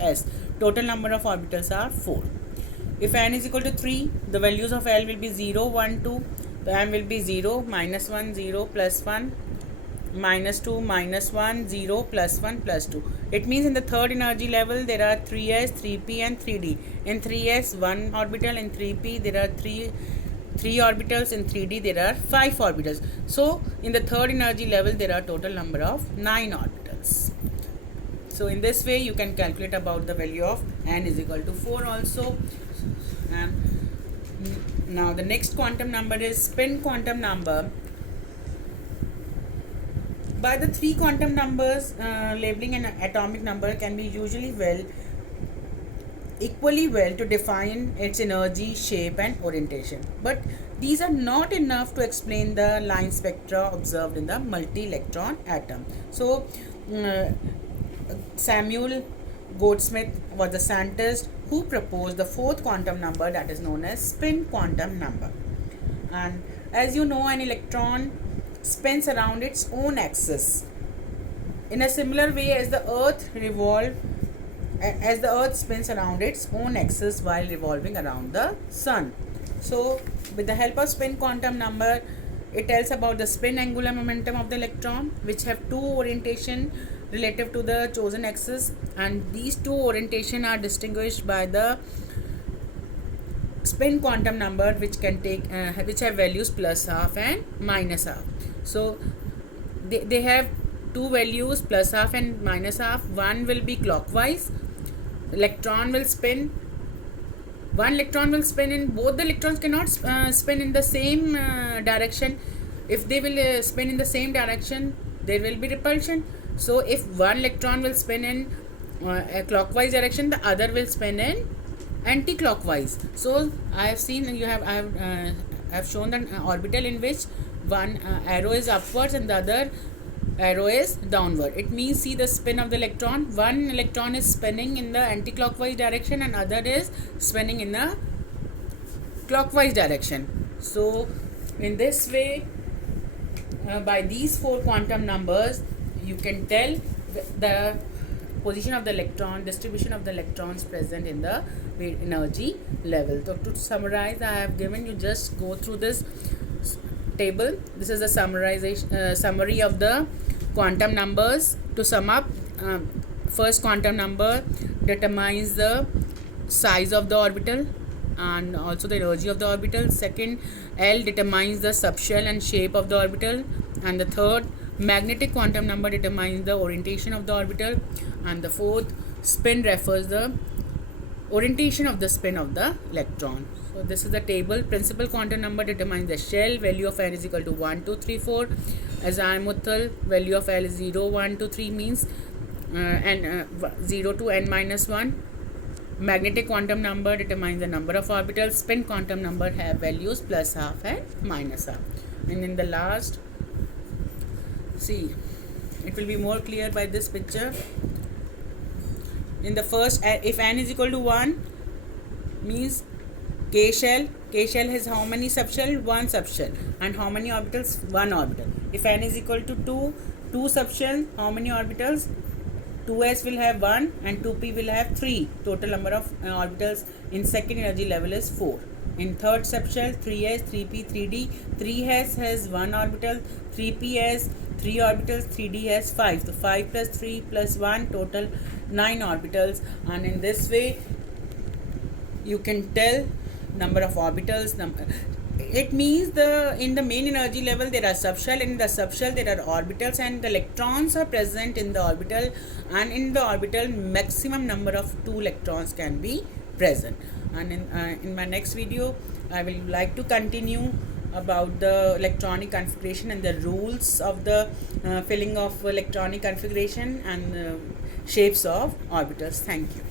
s. Total number of orbitals are 4. If n is equal to 3, the values of L will be 0, 1, 2. The m will be 0, minus 1, 0, plus 1, minus 2, minus 1, 0, plus 1, plus 2. It means in the third energy level there are 3s, 3p and 3d. In 3s, 1 orbital. In 3p, there are 3 orbitals. In 3d, there are 5 orbitals. So, in the third energy level, there are total number of 9 orbitals. So, in this way, you can calculate about the value of n is equal to 4 also. And now, the next quantum number is spin quantum number. By the 3 quantum numbers, labeling an atomic number can be equally well to define its energy, shape and orientation. But these are not enough to explain the line spectra observed in the multi-electron atom. So, Samuel Goldsmith was the scientist who proposed the 4th quantum number, that is known as spin quantum number. And as you know, an electron spins around its own axis in a similar way as the earth spins around its own axis while revolving around the sun. So with the help of spin quantum number, it tells about the spin angular momentum of the electron, which have 2 orientation relative to the chosen axis, and these 2 orientation are distinguished by the spin quantum number, which can take which have values plus half and minus half. So they have 2 values, plus half and minus half. One will be clockwise. One electron will spin in both. The electrons cannot spin in the same direction. If they will spin in the same direction, there will be repulsion. So if one electron will spin in a clockwise direction, the other will spin in anti-clockwise. So I have shown an orbital in which one arrow is upwards and the other arrow is downward. It means, see the spin of the electron. One electron is spinning in the anti-clockwise direction and other is spinning in the clockwise direction. So in this way, by these 4 quantum numbers, you can tell the position of the electron, distribution of the electrons present in the energy level. So to summarize, I have given you, just go through this table. This is a summary of the quantum numbers. To sum up, first quantum number determines the size of the orbital and also the energy of the orbital. Second, L determines the subshell and shape of the orbital. And the third, magnetic quantum number determines the orientation of the orbital. And the fourth, spin refers the orientation of the spin of the electron. So this is the table. Principal quantum number determines the shell. Value of n is equal to 1, 2, 3, 4. Azimuthal value of L is 0, 1, 2, 3 means 0 to n minus 1. Magnetic quantum number determines the number of orbitals. Spin quantum number have values plus half and minus half. And in the last, see, it will be more clear by this picture. In the first, if n is equal to 1 means K shell has how many subshell? 1 subshell. And how many orbitals? 1 orbital. If n is equal to 2 subshell, how many orbitals? 2s will have 1 and 2p will have 3. Total number of orbitals in second energy level is 4. In third subshell, 3s, 3p, 3d. 3s has 1 orbital, 3p has 3 orbitals, 3d has 5. So 5 plus 3 plus 1, total 9 orbitals. And in this way, you can tell number of orbitals. It means in the main energy level there are subshell. In the subshell there are orbitals and the electrons are present in the orbital, and in the orbital maximum number of 2 electrons can be present. And in my next video I will like to continue about the electronic configuration and the rules of the filling of electronic configuration and shapes of orbitals. Thank you.